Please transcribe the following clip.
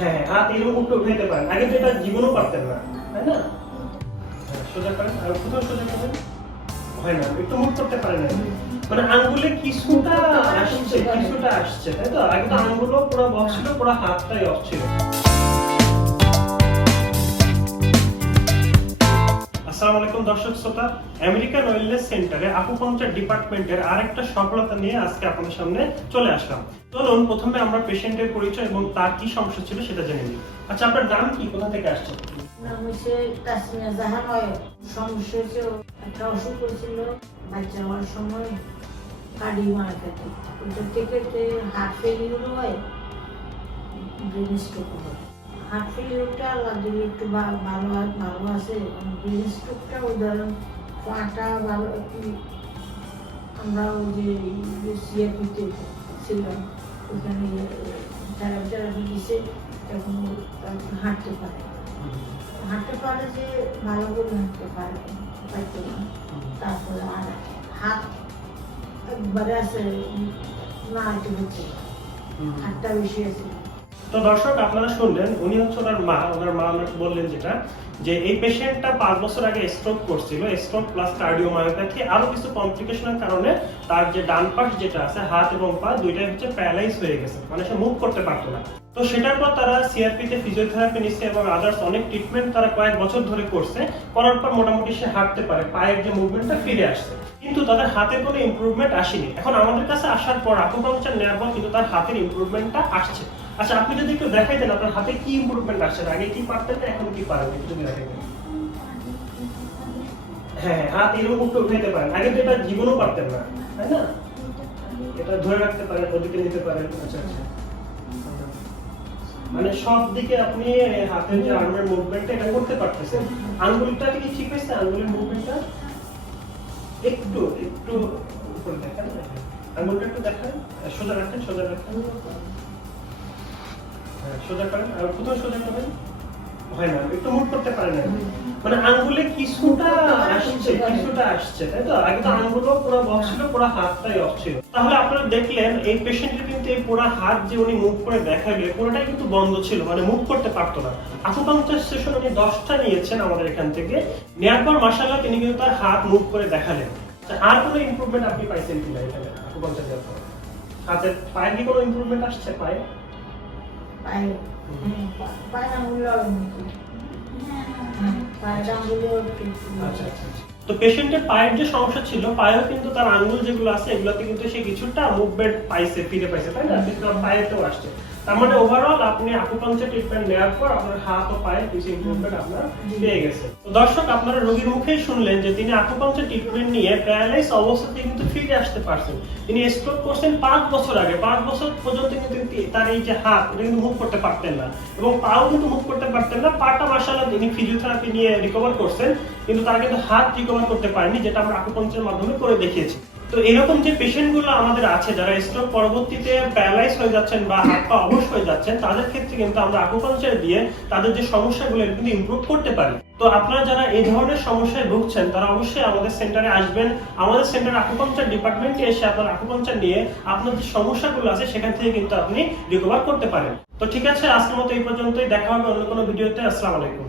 হ্যাঁ, হাত এরকম উপরে উঠাইতে পারেন। আগে তো এটা জীবনেও পারতেন না, তাই না? সোজা করেন, আর কোথাও সোজা করেন। হয় না, একটু মুভ করতে পারেন না। মানে আঙ্গুলে কিছুটা আসছে, তাই তো? আগে তো আঙ্গুলও পুরো বক্স ছিল, পুরো হাতটাই অফ ছিল। আসসালামু আলাইকুম দর্শক শ্রোতা, আমেরিকান ওয়েলনেস সেন্টারে আকুপাংচার ডিপার্টমেন্টের আরেকটা সফলতা নিয়ে আজকে আপনাদের সামনে চলে আসলাম। চলুন প্রথমে আমরা পেশেন্টের পরিচয় এবং তার কি সমস্যা ছিল সেটা জেনে নিই। আচ্ছা, আপনার নাম কি, কোথা থেকে আসছেন? নাম হচ্ছে তাসমিয়া জাহান। সমস্যা হচ্ছে একটা অসুখ হয়েছিল বাচ্চা হওয়ার সময়, কার্ডিওমায়োপ্যাথি। ওটা থেকে হার্ট ফেলিউর হয়, ব্রেন স্ট্রোক হয়। হার্ট ফেলিউরটা আল্লাহ দিলে একটু ভালো আছে। ব্রেন স্ট্রোকটা ওই ধরেন পাটা ভালো একটু, আমরা ওই যে সিআরপিতে ছিলাম ওখানে থেরাপি দিছে, এখন হাঁটতে পারে যে ভালো করে হাঁটতে পারতো না। তারপরে আর হাত একবারে আছে না, একটু হচ্ছে হাতটা বেশি আছে। তো দর্শক আপনারা শুনলেন, উনি হচ্ছে ওনার মা আমাকে বললেন যেটা, যে এই পেশেন্টটা 5 বছর আগে স্ট্রোক করছিল। স্ট্রোক প্লাস কার্ডিওমায়োপ্যাথি আরো কিছু কমপ্লিকেশনের কারণে তার যে ডান পাশ যেটা আছে, হাত এবং পা দুইটাই হচ্ছে প্যারালাইজ হয়ে গেছে, মানে সে মুভ করতে পারতো না। তো সেটার পর তারা সিআরপি তে ফিজিওথেরাপি নিচ্ছে এবং আদার্স অনেক ট্রিটমেন্ট তারা কয়েক বছর ধরে করছে। করার পর মোটামুটি সে হাঁটতে পারে, পায়ের যে মুভমেন্টটা ফিরে আসছে, কিন্তু তাদের হাতে কোনো ইমপ্রুভমেন্ট আসেনি। এখন আমাদের কাছে আসার পর আকুপাংচার নেওয়ার পর কিন্তু তার হাতের ইমপ্রুভমেন্টটা আসছে। আচ্ছা, আপনি যদি একটু দেখাই দেন আপনার হাতে কি ইমপ্রুভমেন্ট আসছে, আগে কি পারতেন না এখন কি পারেন, একটু যদি দেখাই দেন। হ্যাঁ, হাত এরকম উপরে উঠাইতে পারেন। আগে তো এটা জীবনেও পারতেন না, তাই না? এটা ধরে রাখতে পারেন, ওদিকে নিতে পারেন। আচ্ছা আচ্ছা, মানে সব দিকে আপনি হাতের যে আর্মের মুভমেন্টটা এটা করতে পারতেছেন। আঙ্গুলটা কি ঠিক হয়েছে? আঙ্গুলের মুভমেন্টটা একটু একটু উপরে দেখান, আঙ্গুলটা একটু দেখান, সোজা রাখেন, সোজা করেন, আর কোথাও সোজা করেন। হয় না, একটু মুভ করতে পারেন না। মানে আঙ্গুলে কিছুটা আসছে, তাই তো? আগে তো আঙ্গুলও পুরো বক্স ছিল, পুরো হাতটাই অফ ছিল। তাহলে আপনারা দেখলেন এই পেশেন্টের কিন্তু এই পুরো হাত যে উনি মুভ করে দেখাইলে পুরোটাই কিন্তু বন্ধ ছিল, মানে মুভ করতে পারতো না। আকুপাংচার সেশন উনি 10টা নিয়েছেন আমাদের এখান থেকে। নেওয়ার পর মাশাআল্লাহ তিনি কিন্তু তার হাত মুভ করে দেখালেন। আর কোনো ইমপ্রুভমেন্ট আপনি পাইছেন কিনা এখানে আকুপাংচার দেওয়ার পর? হাতের পায়ে কি কোনো ইমপ্রুভমেন্ট আসছে? পায়ে তো পেশেন্টের পায়ের যে সমস্যা ছিল, পায়েও কিন্তু তার আঙ্গুল যেগুলো আছে এগুলোতে কিন্তু সে কিছুটা মুভমেন্ট পাইছে, ফিরে পাইছে, তাই না? কিন্তু পায়েতেও আসছে। তার মানে ওভারঅল আপনি আকুপাংচার ট্রিটমেন্ট নেওয়ার পর আপনার হাত ও পায়ে কিছু ইমপ্রুভমেন্ট আপনার পেয়ে গেছে। তো দর্শক আপনারা রোগীর মুখেই শুনলেন যে তিনি আকুপাংচার ট্রিটমেন্ট নিয়ে প্যারালাইজ অবস্থাতে কিন্তু ফিরে আসতে পারছেন। তিনি স্ট্রোক করছেন 5 বছর আগে। 5 বছর পর্যন্ত কিন্তু তার এই যে হাত এটা কিন্তু মুভ করতে পারতেন না এবং পাও কিন্তু মুভ করতে পারতেন না। পাটা মাশাআল্লাহ তিনি ফিজিওথেরাপি নিয়ে রিকভার করছেন, কিন্তু তারা কিন্তু হাত রিকভার করতে পারেনি, যেটা আমরা আকুপাংচারের মাধ্যমে করে দেখিয়েছি। তো এরকম যে পেশেন্টগুলো আমাদের আছে যারা স্ট্রোক পরবর্তীতে প্যারালাইজ হয়ে যাচ্ছেন বা হাত পা অবশ হয়ে যাচ্ছেন, তাদের ক্ষেত্রে কিন্তু আমরা আকুপাংচার দিয়ে তাদের যে সমস্যাগুলো কিন্তু ইমপ্রুভ করতে পারি। তো আপনারা যারা এই ধরনের সমস্যায় ভুগছেন তারা অবশ্যই আমাদের সেন্টারে আসবেন। আমাদের সেন্টারে আকুপাংচার ডিপার্টমেন্টে এসে আপনার আকুপাংচার নিয়ে আপনার যে সমস্যাগুলো আছে সেখান থেকে কিন্তু আপনি রিকভার করতে পারেন। তো ঠিক আছে, আজকের মতো এই পর্যন্তই। দেখা হবে অন্য কোনো ভিডিওতে। আসসালামু আলাইকুম।